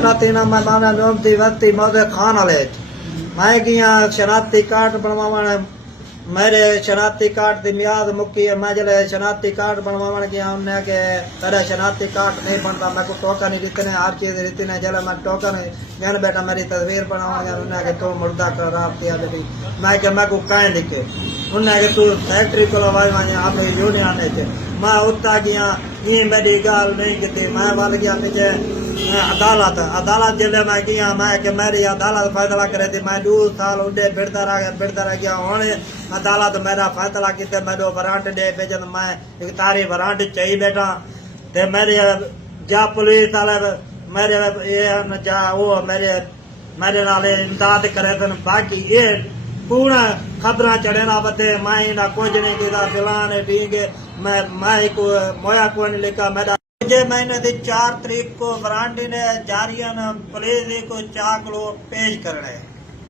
नाती ना मैं नोमती वक्ती मौदे खान वाले मैं किया शनाती कार्ड बनवावन मेरे शनाती कार्ड की मियाद मुक्की है मैं जले शनाती कार्ड बनवावन गया उन्हें के तेरा शनाती कार्ड नहीं बनता मैं को टोकन ही रीते ने हर चीज रीते ने जले मैं टोकन गन बेटा मेरी तस्वीर बनावन गया उन्हें के तो मुर्दा करार दिया बेटी मैं के मैं को काहे लिखे उन्हें के तू फैक्ट्री को लवाई माने आप यूनियन है मैं उतना गया ये मेरी गाल नहीं की मैं वाल गया पीछे अदालत अदालत जिले मैं गया मैं कि मेरी अदालत फैसला करे थी मैं 2 साल उन्हें बिड़ता रह गया हूँ अदालत मेरा फैसला किते मेरे वारंट दे भेजन मैं एक तारी वारंट चाहिए बेटा ते मेरे जा पुलिस वाले मेरे ये जा वो मेरे नाले इमदाद करे थे बाकी ये पूरा खबरा चढ़े ना बते मैं ना कुछ नहीं किया फिलहाल ठीक है मैं को मोया को नहीं लिखा मेरा मुझे महीने की 4 तारीख को वारंटी ने जारियन पुलिस को 4 किलो पेश करना है।